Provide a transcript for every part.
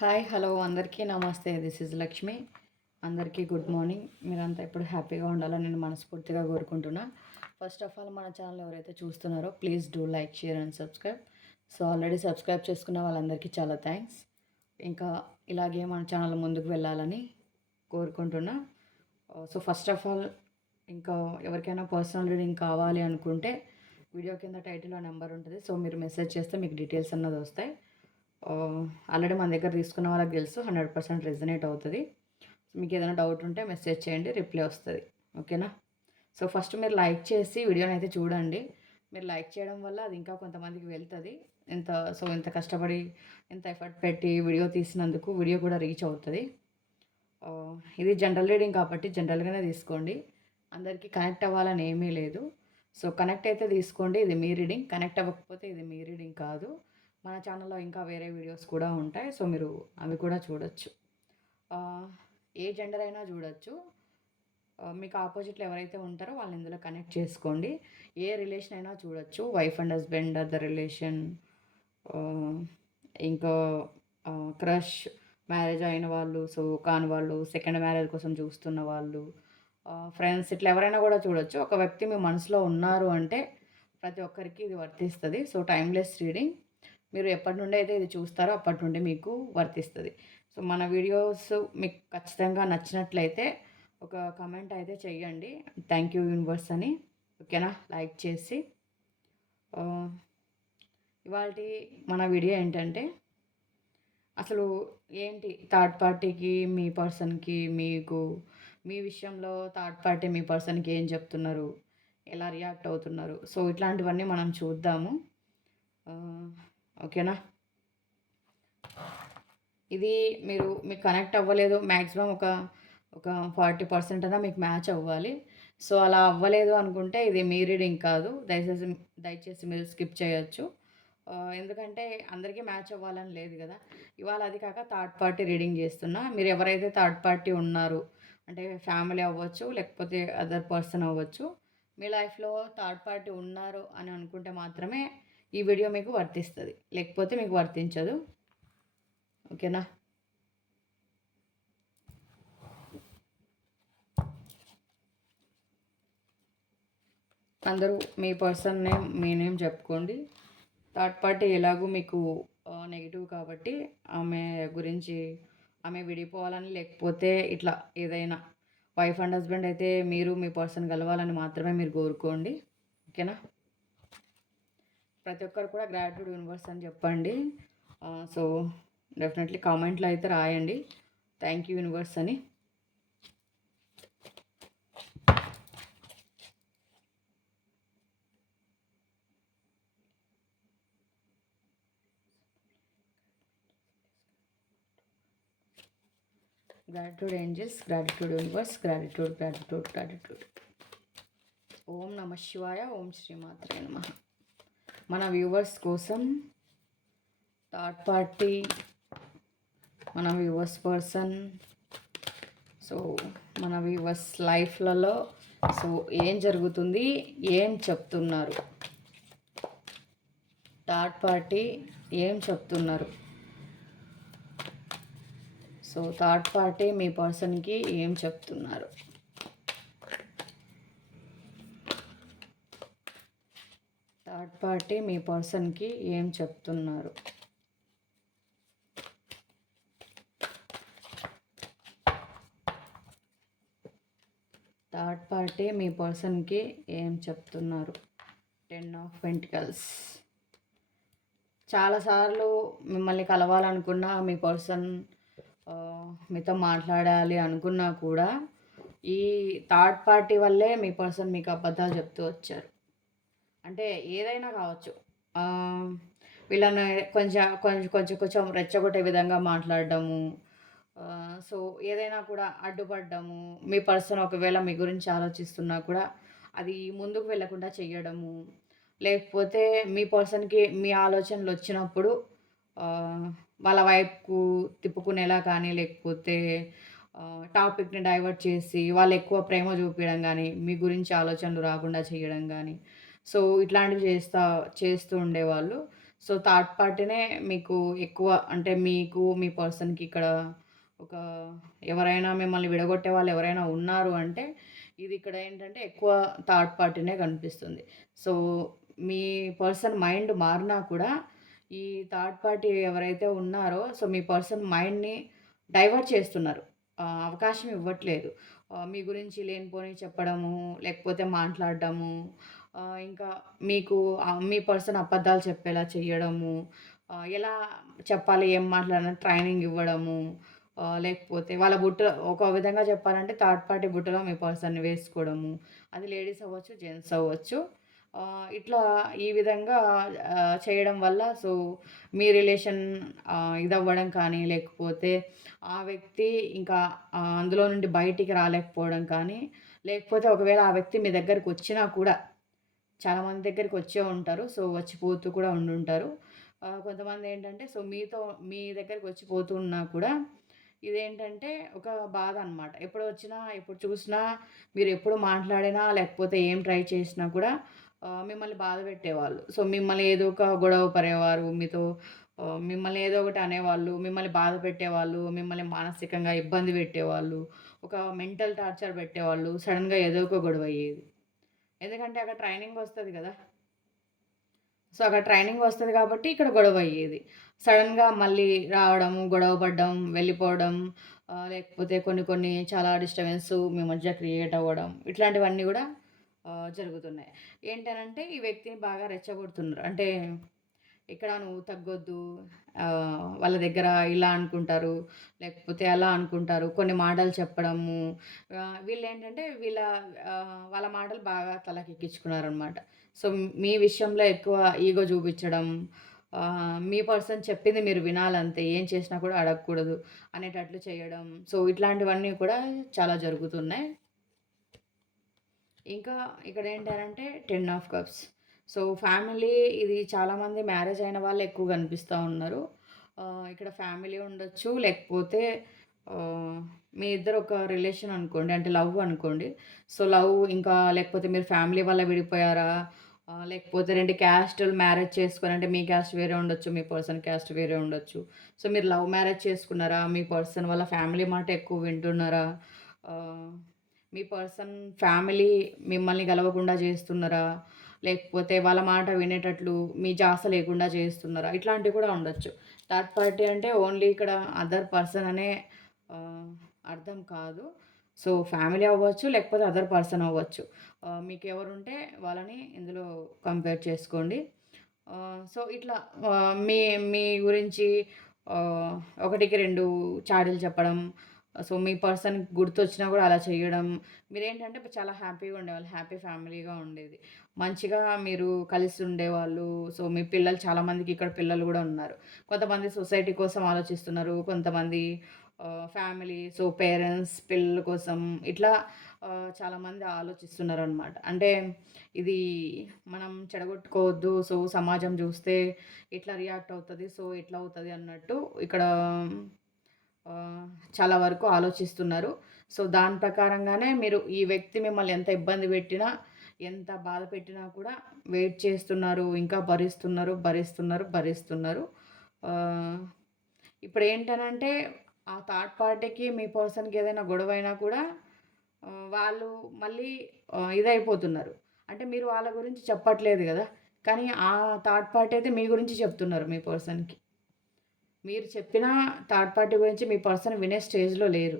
Hi hello అందరికీ నమస్తే. This is Lakshmi అందరికీ గుడ్ మార్నింగ్ మీరంతా ఇప్పుడు హ్యాపీగా ఉండాలని నేను మనస్ఫూర్తిగా కోరుకుంటున్నా. ఫస్ట్ ఆఫ్ ఆల్ మన ఛానల్ ఎవరైతే చూస్తున్నారో please do like share and subscribe so already subscribe చేసుకున్న వాళ్ళందరికీ చాలా థ్యాంక్స్ ఇంకా ఇలాగే మన ఛానల్ ముందుకు వెళ్ళాలని కోరుకుంటున్నా. సో ఫస్ట్ ఆఫ్ ఆల్ ఇంకా ఎవరికైనా పర్సనల్ రీడింగ్ కావాలి అనుకుంటే వీడియో కింద టైటిల్లో నెంబర్ ఉంటుంది. సో మీరు మెసేజ్ చేస్తే మీకు డీటెయిల్స్ అన్నది వస్తాయి. Um, ఆల్రెడీ మన దగ్గర తీసుకున్న వాళ్ళకి తెలుసు హండ్రెడ్ పర్సెంట్ రెజనేట్ అవుతుంది. మీకు ఏదైనా డౌట్ ఉంటే మెసేజ్ చేయండి రిప్లై వస్తుంది. ఓకేనా సో ఫస్ట్ మీరు లైక్ చేసి వీడియోని అయితే చూడండి. మీరు లైక్ చేయడం వల్ల అది ఇంకా కొంతమందికి వెళ్తుంది. ఇంత సో ఇంత కష్టపడి ఇంత ఎఫర్ట్ పెట్టి వీడియో తీసినందుకు వీడియో కూడా రీచ్ అవుతుంది. Um, ఇది జనరల్ రీడింగ్ కాబట్టి జనరల్గానే తీసుకోండి. అందరికీ కనెక్ట్ అవ్వాలని ఏమీ లేదు. సో కనెక్ట్ అయితే తీసుకోండి ఇది మీ రీడింగ్ కనెక్ట్ అవ్వకపోతే ఇది మీ రీడింగ్ కాదు. మన ఛానల్లో ఇంకా వేరే వీడియోస్ కూడా ఉంటాయి. సో మీరు అవి కూడా చూడొచ్చు. ఏ జెండర్ అయినా చూడొచ్చు. మీకు ఆపోజిట్లో ఎవరైతే ఉంటారో వాళ్ళని ఇందులో కనెక్ట్ చేసుకోండి. ఏ రిలేషన్ అయినా చూడొచ్చు. Wife and husband the relation ఇంకా క్రష్ మ్యారేజ్ అయిన వాళ్ళు సో కాని వాళ్ళు సెకండ్ మ్యారేజ్ కోసం చూస్తున్న వాళ్ళు ఫ్రెండ్స్ ఇట్లా ఎవరైనా కూడా చూడొచ్చు. ఒక వ్యక్తి మీ మనసులో ఉన్నారు అంటే ప్రతి ఒక్కరికి ఇది వర్తిస్తుంది. సో టైమ్లెస్ రీడింగ్ మీరు ఎప్పటి నుండి అయితే ఇది చూస్తారో అప్పటి నుండి మీకు వర్తిస్తుంది. సో మన వీడియోస్ మీకు ఖచ్చితంగా నచ్చినట్లయితే ఒక కమెంట్ అయితే చెయ్యండి. థ్యాంక్ యూ యూనివర్స్ అని. ఓకేనా లైక్ చేసి. ఇవాళ మన వీడియో ఏంటంటే అసలు ఏంటి థర్డ్ పార్టీకి మీ పర్సన్కి మీకు మీ విషయంలో థర్డ్ పార్టీ మీ పర్సన్కి ఏం చెప్తున్నారు? ఎలా రియాక్ట్ అవుతున్నారు? సో ఇట్లాంటివన్నీ మనం చూద్దాము. ఓకేనా? ఇది మీరు మీకు కనెక్ట్ అవ్వలేదు మ్యాక్సిమం ఒక ఒక ఫార్టీ పర్సెంట్ అన్నా మీకు మ్యాచ్ అవ్వాలి. సో అలా అవ్వలేదు అనుకుంటే ఇది మీ రీడింగ్ కాదు. దయచేసి దయచేసి మీరు స్కిప్ చేయొచ్చు. ఎందుకంటే అందరికీ మ్యాచ్ అవ్వాలని లేదు కదా. ఇవాళ అది కాక థర్డ్ పార్టీ రీడింగ్ చేస్తున్నా. మీరు ఎవరైతే థర్డ్ పార్టీ ఉన్నారు అంటే ఫ్యామిలీ అవ్వచ్చు లేకపోతే అదర్ పర్సన్ అవ్వచ్చు మీ లైఫ్లో థర్డ్ పార్టీ ఉన్నారు అని అనుకుంటే మాత్రమే ఈ వీడియో మీకు వర్తిస్తుంది. లేకపోతే మీకు వర్తించదు. ఓకేనా? అందరూ మీ పర్సన్ నేమ్ మీ నేమ్ చెప్పుకోండి. థర్డ్ పార్టీ ఎలాగూ మీకు నెగిటివ్ కాబట్టి ఆమె గురించి ఆమె విడిపోవాలని లేకపోతే ఇట్లా ఏదైనా వైఫ్ అండ్ హస్బెండ్ అయితే మీరు మీ పర్సన్ కలవాలని మాత్రమే మీరు కోరుకోండి. ఓకేనా? ప్రతి ఒక్కరు కూడా గ్రాట్యూడ్ యూనివర్స్ అని చెప్పండి. సో డెఫినెట్లీ కామెంట్లో అయితే రాయండి. థ్యాంక్ యూ యూనివర్స్ అని. Gratitude angels gratitude universe gratitude gratitude gratitude ఓం నమ శివాయ ఓం శ్రీమాత్రే నమ. మన వ్యూవర్స్ కోసం థర్డ్ పార్టీ మన వ్యూవర్స్ పర్సన్. సో మన వ్యూవర్స్ లైఫ్లలో సో ఏం జరుగుతుంది ఏం చెప్తున్నారు? థర్డ్ పార్టీ ఏం చెప్తున్నారు? సో థర్డ్ పార్టీ మీ పర్సన్కి ఏం చెప్తున్నారు? థర్డ్ పార్టీ మీ పర్సన్కి ఏం చెప్తున్నారు? థర్డ్ పార్టీ మీ పర్సన్కి ఏం చెప్తున్నారు? టెన్ ఆఫ్ వెంటికల్స్ చాలాసార్లు మిమ్మల్ని కలవాలనుకున్నా మీ పర్సన్ మీతో మాట్లాడాలి అనుకున్నా కూడా ఈ థర్డ్ పార్టీ వల్లే మీ పర్సన్ మీకు అబద్ధాలు చెప్తూ వచ్చారు. అంటే ఏదైనా కావచ్చు. వీళ్ళని కొంచెం కొంచెం కొంచెం కొంచెం రెచ్చగొట్టే విధంగా మాట్లాడడము. సో ఏదైనా కూడా అడ్డుపడ్డము. మీ పర్సన్ ఒకవేళ మీ గురించి ఆలోచిస్తున్నా కూడా అది ముందుకు వెళ్ళకుండా చెయ్యడము. లేకపోతే మీ పర్సన్కి మీ ఆలోచనలు వచ్చినప్పుడు వాళ్ళ వైపుకు తిప్పుకునేలా కానీ లేకపోతే టాపిక్ని డైవర్ట్ చేసి వాళ్ళు ఎక్కువ ప్రేమ చూపించడం కానీ మీ గురించి ఆలోచనలు రాకుండా చేయడం కానీ సో ఇట్లాంటివి చేస్తా చేస్తూ ఉండేవాళ్ళు. సో థర్డ్ పార్టీనే మీకు ఎక్కువ అంటే మీకు మీ పర్సన్కి ఇక్కడ ఒక ఎవరైనా మిమ్మల్ని విడగొట్టే వాళ్ళు ఎవరైనా ఉన్నారు అంటే ఇది ఇక్కడ ఏంటంటే ఎక్కువ థర్డ్ పార్టీనే కనిపిస్తుంది. సో మీ పర్సన్ మైండ్ మారినా కూడా ఈ థర్డ్ పార్టీ ఎవరైతే ఉన్నారో సో మీ పర్సన్ మైండ్ని డైవర్ట్ చేస్తున్నారు. అవకాశం ఇవ్వట్లేదు. మీ గురించి లేనిపోని చెప్పడము లేకపోతే మాట్లాడడము ఇంకా మీకు మీ పర్సన్ అబద్ధాలు చెప్పేలా చేయడము ఎలా చెప్పాలి ఏం మాట్లాడాలని ట్రైనింగ్ ఇవ్వడము లేకపోతే వాళ్ళ బుట్ట ఒక విధంగా చెప్పాలంటే థర్డ్ పార్టీ బుట్టలో మీ పర్సన్‌ని వేసుకోవడము. అది లేడీస్ అవ్వచ్చు, జెంట్స్ అవ్వచ్చు. ఇట్లా ఈ విధంగా చేయడం వల్ల సో, మీ రిలేషన్ ఇదవ్వడం కానీ, లేకపోతే ఆ వ్యక్తి ఇంకా అందులో నుండి బయటికి రాలేకపోవడం కానీ, లేకపోతే ఒకవేళ ఆ వ్యక్తి మీ దగ్గరికి వచ్చినా కూడా చాలామంది దగ్గరికి వచ్చే ఉంటారు. సో, వచ్చిపోతూ కూడా ఉండుంటారు. కొంతమంది ఏంటంటే సో, మీతో మీ దగ్గరికి వచ్చిపోతూ ఉన్నా కూడా ఇదేంటంటే ఒక బాధ అనమాట. ఎప్పుడు వచ్చినా, ఎప్పుడు చూసినా, మీరు ఎప్పుడు మాట్లాడినా, లేకపోతే ఏం ట్రై చేసినా కూడా మిమ్మల్ని బాధ పెట్టేవాళ్ళు. సో, మిమ్మల్ని ఏదో ఒక గొడవ పడేవారు. మీతో మిమ్మల్ని ఏదో ఒకటి అనేవాళ్ళు. మిమ్మల్ని బాధ పెట్టేవాళ్ళు. మిమ్మల్ని మానసికంగా ఇబ్బంది పెట్టేవాళ్ళు. ఒక మెంటల్ టార్చర్ పెట్టేవాళ్ళు. సడన్‌గా ఏదో ఒక గొడవ అయ్యేది. ఎందుకంటే అక్కడ ట్రైనింగ్ వస్తుంది కదా! సో, అక్కడ ట్రైనింగ్ వస్తుంది కాబట్టి ఇక్కడ గొడవ అయ్యేది. సడన్‌గా మళ్ళీ రావడం గొడవ పడడం, వెళ్ళిపోవడం లేకపోతే కొన్ని కొన్ని చాలా డిస్టర్బెన్స్ మీ మధ్య క్రియేట్ అవ్వడం ఇట్లాంటివన్నీ కూడా జరుగుతున్నాయి. ఏంటనంటే ఈ వ్యక్తిని బాగా రెచ్చగొడుతున్నారు. అంటే ఇక్కడ నువ్వు తగ్గొద్దు. వాళ్ళ దగ్గర ఇలా అనుకుంటారు. లేకపోతే అలా అనుకుంటారు. కొన్ని మాటలు చెప్పడము. వీళ్ళు ఏంటంటే వీళ్ళ వాళ్ళ మాటలు బాగా తలకెక్కించుకున్నారనమాట. సో, మీ విషయంలో ఎక్కువ ఈగో చూపించడం మీ పర్సన్ చెప్పింది మీరు వినాలంతే. ఏం చేసినా కూడా అడగకూడదు అనేటట్లు చేయడం. సో, ఇట్లాంటివన్నీ కూడా చాలా జరుగుతున్నాయి. ఇంకా ఇక్కడ ఏంటంటే ten of cups. So, family ఇది చాలామంది మ్యారేజ్ అయిన వాళ్ళు ఎక్కువ కనిపిస్తూ ఉన్నారు. ఇక్కడ ఫ్యామిలీ ఉండొచ్చు. లేకపోతే మీ ఇద్దరు ఒక రిలేషన్ అనుకోండి. అంటే లవ్ అనుకోండి. సో, లవ్ ఇంకా లేకపోతే మీరు ఫ్యామిలీ వల్ల విడిపోయారా? లేకపోతే రెండు క్యాస్టులు మ్యారేజ్ చేసుకుని అంటే మీ క్యాస్ట్ వేరే ఉండొచ్చు. మీ పర్సన్ క్యాస్ట్ వేరే ఉండొచ్చు. సో, మీరు లవ్ మ్యారేజ్ చేసుకున్నారా? మీ పర్సన్ వల్ల ఫ్యామిలీ మాట ఎక్కువ వింటున్నారా? మీ పర్సన్ ఫ్యామిలీ మిమ్మల్ని కలవకుండా చేస్తున్నారా? లేకపోతే వాళ్ళ మాట వినేటట్లు మీ జాస లేకుండా చేస్తున్నారా? ఇట్లాంటివి కూడా ఉండొచ్చు. థర్డ్ పార్టీ అంటే ఓన్లీ ఇక్కడ అదర్ పర్సన్ అనే అర్థం కాదు. సో, ఫ్యామిలీ అవ్వచ్చు, లేకపోతే అదర్ పర్సన్ అవ్వచ్చు. మీకు ఎవరుంటే వాళ్ళని ఇందులో కంపేర్ చేసుకోండి. సో, ఇట్లా మీ మీ గురించి ఒకటికి రెండు చాడీలు చెప్పడం. సో, మీ పర్సన్ గుర్తొచ్చినా కూడా అలా చేయడం. మీరేంటంటే చాలా హ్యాపీగా ఉండేవాళ్ళు. హ్యాపీ ఫ్యామిలీగా ఉండేది. మంచిగా మీరు కలిసి ఉండేవాళ్ళు. సో, మీ పిల్లలు చాలామందికి ఇక్కడ పిల్లలు కూడా ఉన్నారు. కొంతమంది సొసైటీ కోసం ఆలోచిస్తున్నారు. కొంతమంది ఫ్యామిలీ సో పేరెంట్స్ పిల్లల కోసం ఇట్లా చాలామంది ఆలోచిస్తున్నారు అనమాట అంటే ఇది మనం చెడగొట్టుకోవద్దు సో సమాజం చూస్తే ఎట్లా రియాక్ట్ అవుతుంది సో ఎట్లా అవుతుంది అన్నట్టు ఇక్కడ చాలా వరకు ఆలోచిస్తున్నారు సో దాని ప్రకారంగానే మీరు ఈ వ్యక్తి మిమ్మల్ని ఎంత ఇబ్బంది పెట్టినా ఎంత బాధ పెట్టినా కూడా వెయిట్ చేస్తున్నారు ఇంకా భరిస్తున్నారు భరిస్తున్నారు భరిస్తున్నారు ఇప్పుడు ఏంటనంటే ఆ థర్డ్ పార్టీకి మీ పర్సన్‌కి ఏదైనా గొడవ అయినా కూడా వాళ్ళు మళ్ళీ ఇదైపోతున్నారు. అంటే మీరు వాళ్ళ గురించి చెప్పట్లేదు కదా కానీ ఆ థర్డ్ పార్టీ అయితే మీ గురించి చెప్తున్నారు మీ పర్సన్‌కి. మీరు చెప్పిన థర్డ్ పార్టీ గురించి మీ పర్సన్ వినే స్టేజ్‌లో లేరు.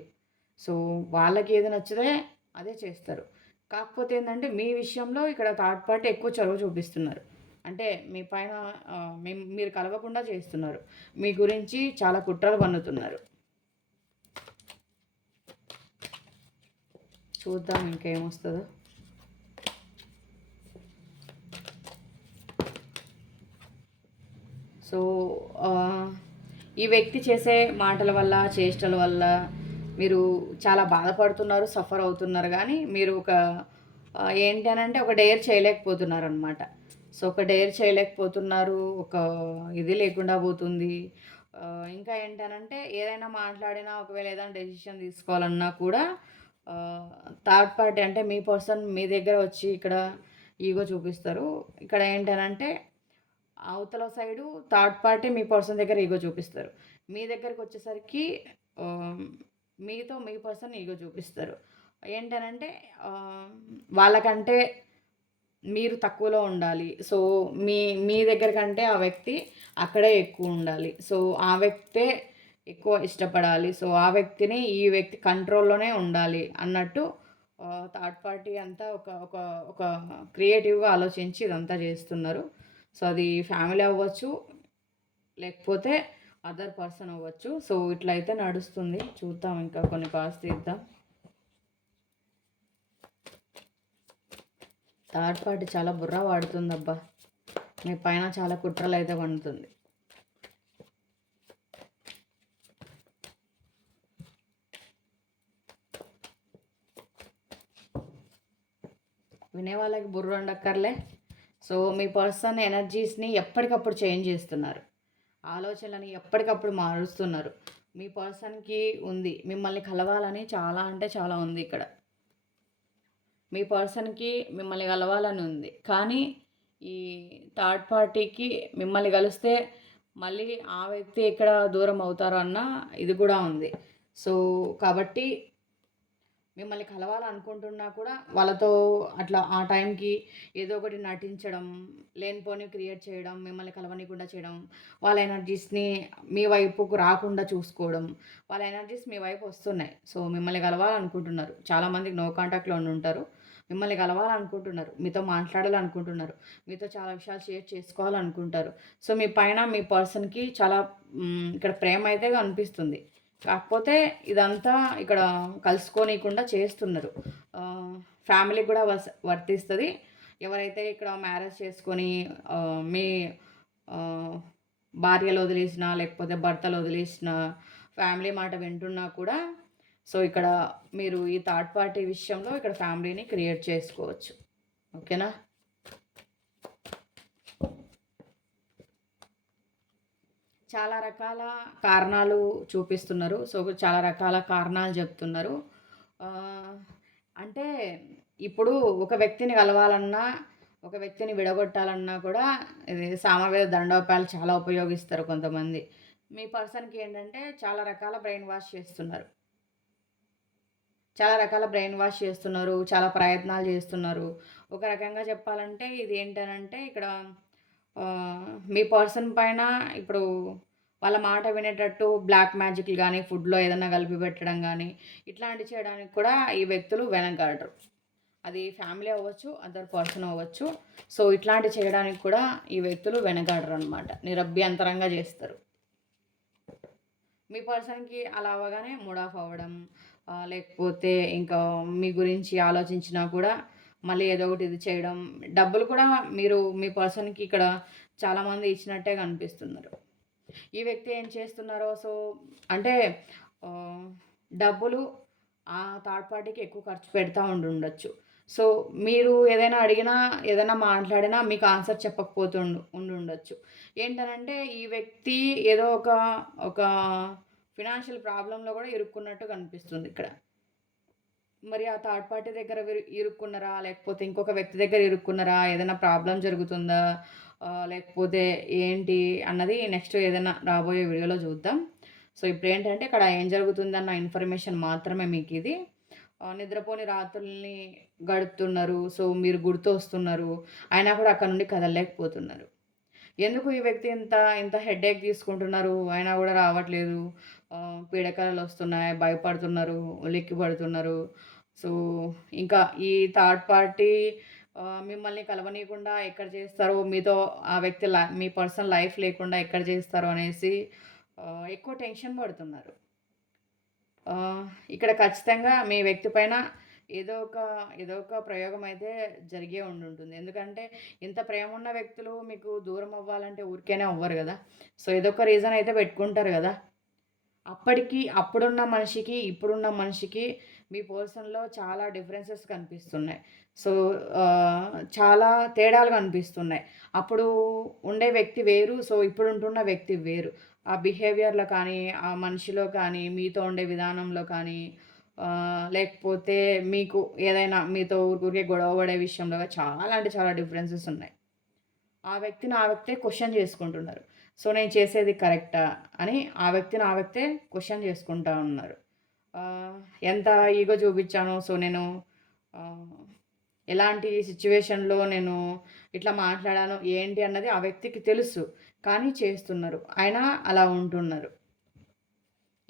సో, వాళ్ళకి ఏది నచ్చితే అదే చేస్తారు. కాకపోతే ఏంటంటే మీ విషయంలో ఇక్కడ థర్డ్ పార్టీ ఎక్కువ చొరవ చూపిస్తున్నారు. అంటే మీ పైన మీరు కలవకుండా చేస్తున్నారు. మీ గురించి చాలా కుట్రలు పన్నుతున్నారు. చూద్దాం ఇంకేమొస్తుందో సో ఈ వ్యక్తి చేసే మాటల వల్ల చేష్టల వల్ల మీరు చాలా బాధపడుతున్నారు సఫర్ అవుతున్నారు కానీ మీరు ఒక ఏంటి అని అంటే ఒక డేర్ చేయలేకపోతున్నారు అనమాట సో ఒక డేర్ చేయలేకపోతున్నారు ఒక ఇది లేకుండా పోతుంది. ఇంకా ఏంటనంటే ఏదైనా మాట్లాడినా ఒకవేళ ఏదైనా డెసిషన్ తీసుకోవాలన్నా కూడా థర్డ్ పార్టీ అంటే మీ పర్సన్ మీ దగ్గర వచ్చి ఇక్కడ ఈగో చూపిస్తారు. ఇక్కడ ఏంటనంటే అవతల సైడు థర్డ్ పార్టీ మీ పర్సన్ దగ్గర ఈగో చూపిస్తారు. మీ దగ్గరికి వచ్చేసరికి మీతో మీ పర్సన్ ఈగో చూపిస్తారు. ఏంటనంటే వాళ్ళకంటే మీరు తక్కువలో ఉండాలి. సో మీ మీ దగ్గర కంటే ఆ వ్యక్తి అక్కడే ఎక్కువ ఉండాలి. సో ఆ వ్యక్తే ఎక్కువ ఇష్టపడాలి. సో ఆ వ్యక్తిని ఈ వ్యక్తి కంట్రోల్లోనే ఉండాలి అన్నట్టు థర్డ్ పార్టీ అంతా ఒక ఒక ఒక క్రియేటివ్గా ఆలోచించి ఇదంతా చేస్తున్నారు. సో అది ఫ్యామిలీ అవ్వచ్చు లేకపోతే అదర్ పర్సన్ అవ్వచ్చు. సో ఇట్లా అయితే నడుస్తుంది. చూద్దాం ఇంకా కొన్ని కార్డ్స్ తీద్దాం. థర్డ్ పార్టీ చాలా బుర్ర వాడుతుంది అబ్బా మీ పైన చాలా కుట్రలు అయితే వండుతుంది. వినే వాళ్ళకి బుర్ర ఉండక్కర్లే సో మీ పర్సన్ ఎనర్జీస్ని ఎప్పటికప్పుడు చేంజ్ చేస్తున్నారు. ఆలోచనలని ఎప్పటికప్పుడు మారుస్తున్నారు. మీ పర్సన్కి ఉంది. మిమ్మల్ని కలవాలని చాలా అంటే చాలా ఉంది ఇక్కడ. మీ పర్సన్కి మిమ్మల్ని కలవాలని ఉంది. కానీ ఈ థర్డ్ పార్టీకి మిమ్మల్ని కలిస్తే మళ్ళీ ఆ వ్యక్తి ఎక్కడ దూరం అవుతారన్న ఇది కూడా ఉంది. సో కాబట్టి మిమ్మల్ని కలవాలనుకుంటున్నా కూడా వాళ్ళతో అట్లా ఆ టైంకి ఏదో ఒకటి నటించడం లేనిపోని క్రియేట్ చేయడం మిమ్మల్ని కలవనీయకుండా చేయడం వాళ్ళ ఎనర్జీస్ని మీ వైపుకు రాకుండా చూసుకోవడం వాళ్ళ ఎనర్జీస్ మీ వైపు వస్తున్నాయి. సో మిమ్మల్ని కలవాలనుకుంటున్నారు. చాలామందికి నో కాంటాక్ట్లో ఉంటారు. మిమ్మల్ని కలవాలనుకుంటున్నారు. మీతో మాట్లాడాలనుకుంటున్నారు. మీతో చాలా విషయాలు షేర్ చేసుకోవాలనుకుంటారు. సో మీ పైన మీ పర్సన్కి చాలా ఇక్కడ ప్రేమ అయితే కనిపిస్తుంది. కాకపోతే ఇదంతా ఇక్కడ కలుసుకోనీయకుండా చేస్తున్నారు. ఫ్యామిలీకి కూడా వస్ వర్తిస్తుంది. ఎవరైతే ఇక్కడ మ్యారేజ్ చేసుకొని మీ భార్యలు వదిలేసిన లేకపోతే భర్తలు వదిలేసిన ఫ్యామిలీ మాట వింటున్నా కూడా సో ఇక్కడ మీరు ఈ థర్డ్ పార్టీ విషయంలో ఇక్కడ ఫ్యామిలీని క్రియేట్ చేసుకోవచ్చు. ఓకేనా? చాలా రకాల కారణాలు చూపిస్తున్నారు. సో చాలా రకాల కారణాలు చెప్తున్నారు. అంటే ఇప్పుడు ఒక వ్యక్తిని కలవాలన్నా ఒక వ్యక్తిని విడగొట్టాలన్నా కూడా ఇది సామవేద దండోపాయాలు చాలా ఉపయోగిస్తారు కొంతమంది. మీ పర్సన్కి ఏంటంటే చాలా రకాల బ్రెయిన్ వాష్ చేస్తున్నారు. చాలా రకాల బ్రెయిన్ వాష్ చేస్తున్నారు చాలా ప్రయత్నాలు చేస్తున్నారు. ఒక రకంగా చెప్పాలంటే ఇది ఏంటనంటే ఇక్కడ మీ పర్సన్ పైన ఇప్పుడు వాళ్ళ మాట వినేటట్టు బ్లాక్ మ్యాజిక్లు కానీ ఫుడ్లో ఏదైనా కలిపి పెట్టడం కానీ ఇట్లాంటి చేయడానికి కూడా ఈ వ్యక్తులు వెనకాడరు. అది ఫ్యామిలీ అవ్వచ్చు అదర్ పర్సన్ అవ్వచ్చు. సో ఇట్లాంటి చేయడానికి కూడా ఈ వ్యక్తులు వెనకాడరు అనమాట నిరభ్యంతరంగా చేస్తారు. మీ పర్సన్కి అలా అవ్వగానే మూడ్ ఆఫ్ అవ్వడం లేకపోతే ఇంకా మీ గురించి ఆలోచించినా కూడా మళ్ళీ ఏదో ఒకటి ఇది చేయడం. డబ్బులు కూడా మీరు మీ పర్సన్కి ఇక్కడ చాలామంది ఇచ్చినట్టే కనిపిస్తున్నారు. ఈ వ్యక్తి ఏం చేస్తున్నారో? సో అంటే డబ్బులు ఆ థర్డ్ పార్టీకి ఎక్కువ ఖర్చు పెడతా ఉండి ఉండొచ్చు సో మీరు ఏదైనా అడిగినా ఏదైనా మాట్లాడినా మీకు ఆన్సర్ చెప్పకపోతుండు ఉండి ఉండొచ్చు ఏంటనంటే ఈ వ్యక్తి ఏదో ఒక ఒక ఫినాన్షియల్ ప్రాబ్లంలో కూడా ఇరుక్కున్నట్టు కనిపిస్తుంది ఇక్కడ. మరి ఆ థర్డ్ పార్టీ దగ్గర విరు- ఇరుక్కున్నారా? లేకపోతే ఇంకొక వ్యక్తి దగ్గర ఇరుక్కున్నారా? ఏదైనా ప్రాబ్లం జరుగుతుందా? లేకపోతే ఏంటి? అన్నది నెక్స్ట్ ఏదైనా రాబోయే వీడియోలో చూద్దాం. సో ఇప్పుడు ఏంటంటే ఇక్కడ ఏం జరుగుతుందన్న ఇన్ఫర్మేషన్ మాత్రమే మీకు ఇది. నిద్రపోని రాత్రుల్ని గడుపుతున్నారు. సో మీరు గుర్తు వస్తున్నారు. అయినా కూడా అక్కడ నుండి కదలలేకపోతున్నారు. ఎందుకు ఈ వ్యక్తి ఇంత ఇంత హెడేక్ తీసుకుంటున్నారు? అయినా కూడా రావట్లేదు. పీడకలలు వస్తున్నాయి భయపడుతున్నారు ఉలిక్కి పడుతున్నారు సో ఇంకా ఈ థర్డ్ పార్టీ మిమ్మల్ని కలవనీయకుండా ఎక్కడ చేస్తారో మీతో ఆ వ్యక్తి లై మీ పర్సనల్ లైఫ్ లేకుండా ఎక్కడ చేస్తారో అనేసి ఎక్కువ టెన్షన్ పడుతున్నారు. ఇక్కడ ఖచ్చితంగా మీ వ్యక్తి పైన ఏదో ఒక ఏదో ఒక ప్రయోగం అయితే జరిగే ఉండి ఉంటుంది ఎందుకంటే ఇంత ప్రేమ ఉన్న వ్యక్తులు మీకు దూరం అవ్వాలంటే ఊరికేనే అవ్వరు కదా. సో ఏదో ఒక రీజన్ అయితే పెట్టుకుంటారు కదా. అప్పటికి అప్పుడున్న మనిషికి ఇప్పుడున్న మనిషికి మీ పర్సన్లో చాలా డిఫరెన్సెస్ కనిపిస్తున్నాయి. సో చాలా తేడాలు కనిపిస్తున్నాయి. అప్పుడు ఉండే వ్యక్తి వేరు సో ఇప్పుడు ఉంటున్న వ్యక్తి వేరు. ఆ బిహేవియర్లో కానీ ఆ మనిషిలో కానీ మీతో ఉండే విధానంలో కానీ లేకపోతే మీకు ఏదైనా మీతో ఊరికే గొడవ పడే విషయంలో చాలా అంటే చాలా డిఫరెన్సెస్ ఉన్నాయి. ఆ వ్యక్తిని ఆ వ్యక్తే క్వశ్చన్ చేసుకుంటున్నారు. సో నేను చేసేది కరెక్టా అని ఆ వ్యక్తిని ఆ వ్యక్తే క్వశ్చన్ చేసుకుంటా ఉన్నారు. ఎంత ఈగో చూపించాను? సో నేను ఎలాంటి సిచ్యువేషన్లో నేను ఇట్లా మాట్లాడాను? ఏంటి అన్నది ఆ వ్యక్తికి తెలుసు. కానీ చేస్తున్నారు. అయినా అలా ఉంటున్నారు.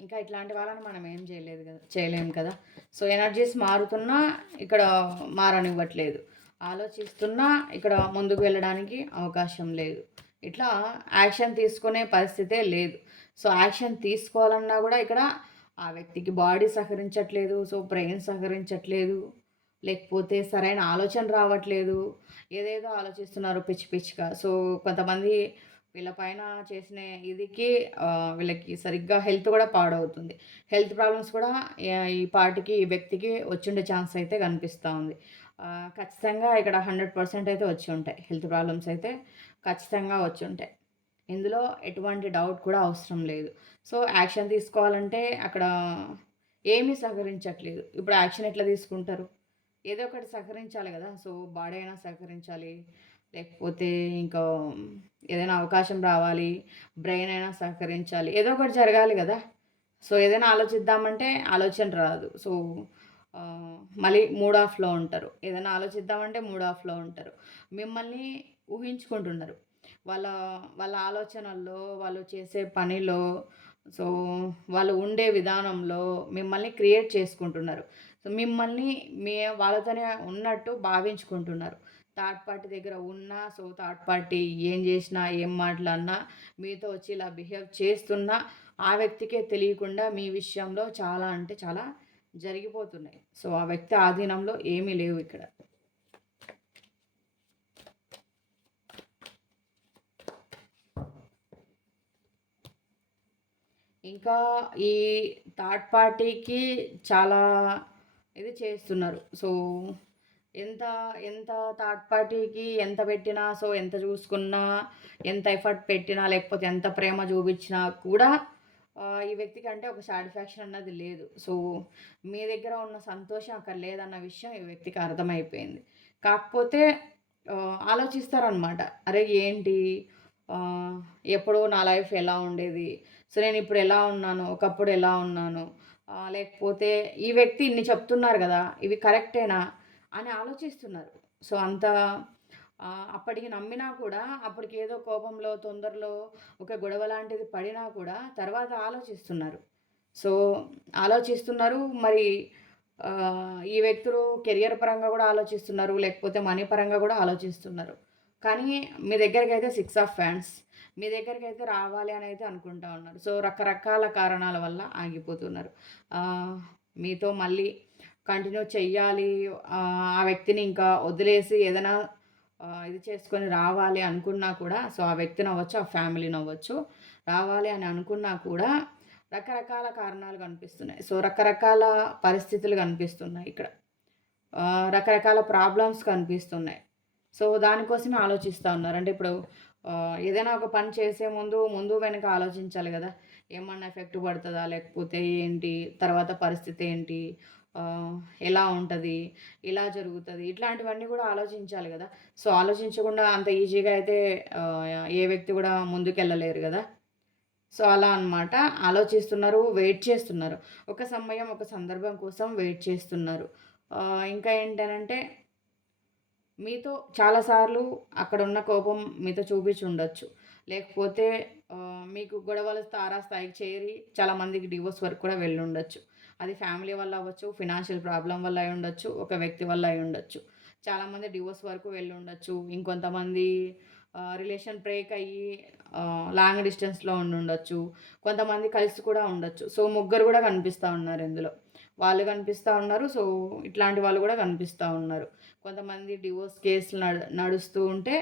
ఇంకా ఇట్లాంటి వాళ్ళని మనం ఏం చేయలేదు కదా చేయలేము కదా. సో ఎనర్జీస్ మారుతున్నా ఇక్కడ మారనివ్వట్లేదు. ఆలోచిస్తున్నా ఇక్కడ ముందుకు వెళ్ళడానికి అవకాశం లేదు. ఇట్లా యాక్షన్ తీసుకునే పరిస్థితే లేదు. సో యాక్షన్ తీసుకోవాలన్నా కూడా ఇక్కడ ఆ వ్యక్తికి బాడీ సహకరించట్లేదు. సో బ్రెయిన్ సహకరించట్లేదు. లేకపోతే సరైన ఆలోచన రావట్లేదు. ఏదేదో ఆలోచిస్తున్నారు పిచ్చి పిచ్చిగా. సో కొంతమంది వీళ్ళ పైన చేసిన ఇదికి వీళ్ళకి సరిగ్గా హెల్త్ కూడా పాడవుతుంది. హెల్త్ ప్రాబ్లమ్స్ కూడా ఈ- పాటికి ఈ వ్యక్తికి వచ్చిండే ఛాన్స్ అయితే కనిపిస్తూ ఉంది. ఖచ్చితంగా ఇక్కడ హండ్రెడ్ పర్సెంట్ అయితే వచ్చి ఉంటాయి హెల్త్ ప్రాబ్లమ్స్ అయితే. ఖచ్చితంగా వచ్చి ఉంటాయి. ఇందులో ఎటువంటి డౌట్ కూడా అవసరం లేదు. సో యాక్షన్ తీసుకోవాలంటే అక్కడ ఏమీ సహకరించట్లేదు. ఇప్పుడు యాక్షన్ ఎట్లా తీసుకుంటారు? ఏదో ఒకటి సహకరించాలి కదా. సో బాడీ అయినా సహకరించాలి. లేకపోతే ఇంకా ఏదైనా అవకాశం రావాలి. బ్రెయిన్ అయినా సహకరించాలి. ఏదో ఒకటి జరగాలి కదా. సో ఏదైనా ఆలోచిద్దామంటే ఆలోచన రాదు. సో మళ్ళీ మూడ్ ఆఫ్లో ఉంటారు. ఏదైనా ఆలోచిద్దామంటే మూడ్ ఆఫ్లో ఉంటారు. మిమ్మల్ని ఊహించుకుంటున్నారు. వాళ్ళ వాళ్ళ ఆలోచనల్లో వాళ్ళు చేసే పనిలో సో వాళ్ళు ఉండే విధానంలో మిమ్మల్ని క్రియేట్ చేసుకుంటున్నారు. సో మిమ్మల్ని మీ వాళ్ళతోనే ఉన్నట్టు భావించుకుంటున్నారు. థర్డ్ పార్టీ దగ్గర ఉన్నా సో థర్డ్ పార్టీ ఏం చేసినా ఏం మాట్లాడినా మీతో వచ్చి ఇలా బిహేవ్ చేస్తున్నా ఆ వ్యక్తికే తెలియకుండా మీ విషయంలో చాలా అంటే చాలా జరిగిపోతున్నాయి. సో ఆ వ్యక్తి ఆధీనంలో ఏమీ లేవు ఇక్కడ. ఇంకా ఈ థర్డ్ పార్టీకి చాలా ఇది చేస్తున్నారు. సో ఎంత ఎంత థర్డ్ పార్టీకి ఎంత పెట్టినా సో ఎంత చూసుకున్నా ఎంత ఎఫర్ట్ పెట్టినా లేకపోతే ఎంత ప్రేమ చూపించినా కూడా ఈ వ్యక్తికి అంటే ఒక సాటిస్ఫాక్షన్ అన్నది లేదు. సో మీ దగ్గర ఉన్న సంతోషం అక్కడ లేదన్న విషయం ఈ వ్యక్తికి అర్థమైపోయింది. కాకపోతే ఆలోచిస్తారనమాట అరే ఏంటి? ఎప్పుడు నా లైఫ్ ఎలా ఉండేది? సో నేను ఇప్పుడు ఎలా ఉన్నాను? ఒకప్పుడు ఎలా ఉన్నాను? లేకపోతే ఈ వ్యక్తి ఇన్ని చెప్తున్నారు కదా ఇవి కరెక్టేనా? అని ఆలోచిస్తున్నారు. సో అంత అప్పటికి నమ్మినా కూడా అప్పటికి ఏదో కోపంలో తొందరలో ఒక గొడవ లాంటిది పడినా కూడా తర్వాత ఆలోచిస్తున్నారు. సో ఆలోచిస్తున్నారు మరి ఈ వ్యక్తులు కెరియర్ పరంగా కూడా ఆలోచిస్తున్నారు లేకపోతే మనీ పరంగా కూడా ఆలోచిస్తున్నారు. కానీ మీ దగ్గరికి అయితే సిక్స్ ఆఫ్ ఫ్యాన్స్ మీ దగ్గరికి అయితే రావాలి అని అయితే అనుకుంటా ఉన్నారు. సో రకరకాల కారణాల వల్ల ఆగిపోతున్నారు. మీతో మళ్ళీ కంటిన్యూ చెయ్యాలి. ఆ వ్యక్తిని ఇంకా వదిలేసి ఏదైనా ఇది చేసుకొని రావాలి అనుకున్నా కూడా సో ఆ వ్యక్తిని అవ్వచ్చు ఆ ఫ్యామిలీని అవ్వచ్చు రావాలి అని అనుకున్నా కూడా రకరకాల కారణాలు కనిపిస్తున్నాయి. సో రకరకాల పరిస్థితులు కనిపిస్తున్నాయి ఇక్కడ. రకరకాల ప్రాబ్లమ్స్ కనిపిస్తున్నాయి. సో దానికోసమే ఆలోచిస్తూ ఉన్నారు. అంటే ఇప్పుడు ఏదైనా ఒక పని చేసే ముందు ముందు వెనక ఆలోచించాలి కదా. ఏమన్నా ఎఫెక్ట్ పడుతుందా? లేకపోతే ఏంటి? తర్వాత పరిస్థితి ఏంటి? ఎలా ఉంటుంది? ఇలా జరుగుతుంది? ఇట్లాంటివన్నీ కూడా ఆలోచించాలి కదా. సో ఆలోచించకుండా అంత ఈజీగా అయితే ఏ వ్యక్తి కూడా ముందుకెళ్ళలేరు కదా. సో అలా అన్నమాట. ఆలోచిస్తున్నారు వెయిట్ చేస్తున్నారు. ఒక సమయం ఒక సందర్భం కోసం వెయిట్ చేస్తున్నారు. ఇంకా ఏంటనంటే మీతో చాలాసార్లు అక్కడ ఉన్న కోపం మీతో చూపించి ఉండొచ్చు. లేకపోతే మీకు గొడవలు తారా స్థాయికి చేరి చాలామందికి డివోర్స్ వరకు కూడా వెళ్ళి ఉండొచ్చు. అది ఫ్యామిలీ వల్ల అవ్వచ్చు ఫినాన్షియల్ ప్రాబ్లం వల్ల అయి ఉండొచ్చు ఒక వ్యక్తి వల్ల అయి ఉండొచ్చు. చాలామంది డివోర్స్ వరకు వెళ్ళి ఉండొచ్చు. ఇంకొంతమంది రిలేషన్ బ్రేక్ అయ్యి లాంగ్ డిస్టెన్స్లో ఉండి ఉండొచ్చు. కొంతమంది కలిసి కూడా ఉండొచ్చు. సో ముగ్గురు కూడా కనిపిస్తూ ఉన్నారు ఇందులో. వాళ్ళు కనిపిస్తూ ఉన్నారు. సో ఇట్లాంటి వాళ్ళు కూడా కనిపిస్తూ ఉన్నారు. కొంతమంది డివోర్స్ కేసులు నడు నడుస్తూ ఉంటే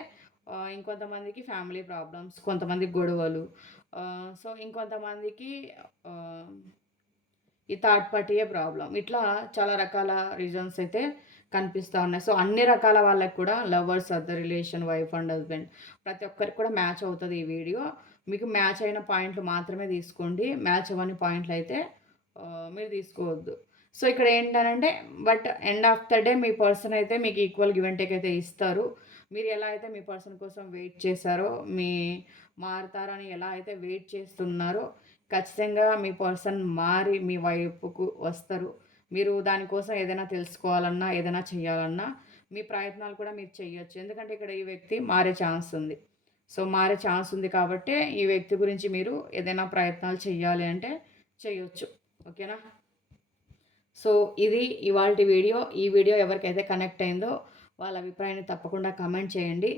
ఇంకొంతమందికి ఫ్యామిలీ ప్రాబ్లమ్స్ కొంతమంది గొడవలు సో ఇంకొంతమందికి ఈ థర్డ్ పార్టీయే ప్రాబ్లం. ఇట్లా చాలా రకాల రీజన్స్ అయితే కనిపిస్తూ ఉన్నాయి. సో అన్ని రకాల వాళ్ళకి కూడా lovers other relation wife and husband ప్రతి ఒక్కరికి కూడా మ్యాచ్ అవుతుంది ఈ వీడియో. మీకు మ్యాచ్ అయిన పాయింట్లు మాత్రమే తీసుకోండి. మ్యాచ్ అవ్వని పాయింట్లు అయితే మీరు తీసుకోవద్దు. సో ఇక్కడ ఏంటంటే but end of the day me person అయితే మీకు ఈక్వల్ గివ్ అండ్ టేక్ అయితే ఇస్తారు. మీరు ఎలా అయితే మీ పర్సన్ కోసం వెయిట్ చేశారో మీ మారుతారని ఎలా అయితే వెయిట్ చేస్తున్నారో ఖచ్చితంగా మీ పర్సన్ మారి మీ వైపుకు వస్తారు. మీరు దానికోసం ఏదైనా తెలుసుకోవాలన్నా ఏదైనా చేయాలన్నా మీ ప్రయత్నాలు కూడా మీరు చేయొచ్చు ఎందుకంటే ఇక్కడ ఈ వ్యక్తి మారే ఛాన్స్ ఉంది. సో మారే ఛాన్స్ ఉంది కాబట్టి ఈ వ్యక్తి గురించి మీరు ఏదైనా ప్రయత్నాలు చేయాలి అంటే చేయొచ్చు ఓకేనా? సో ఇది ఇవాళ వీడియో. ఈ వీడియో ఎవరికైతే కనెక్ట్ అయిందో వాళ్ళ అభిప్రాయాన్ని తప్పకుండా కమెంట్ చేయండి.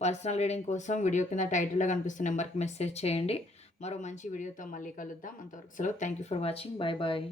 పర్సనల్ రీడింగ్ కోసం వీడియో కింద టైటిల్లో కనిపిస్తున్న నెంబర్కి మెసేజ్ చేయండి. మరో మంచి వీడియోతో మళ్ళీ కలుద్దాం. అంతవరకు సెలవు. Thank you for watching bye bye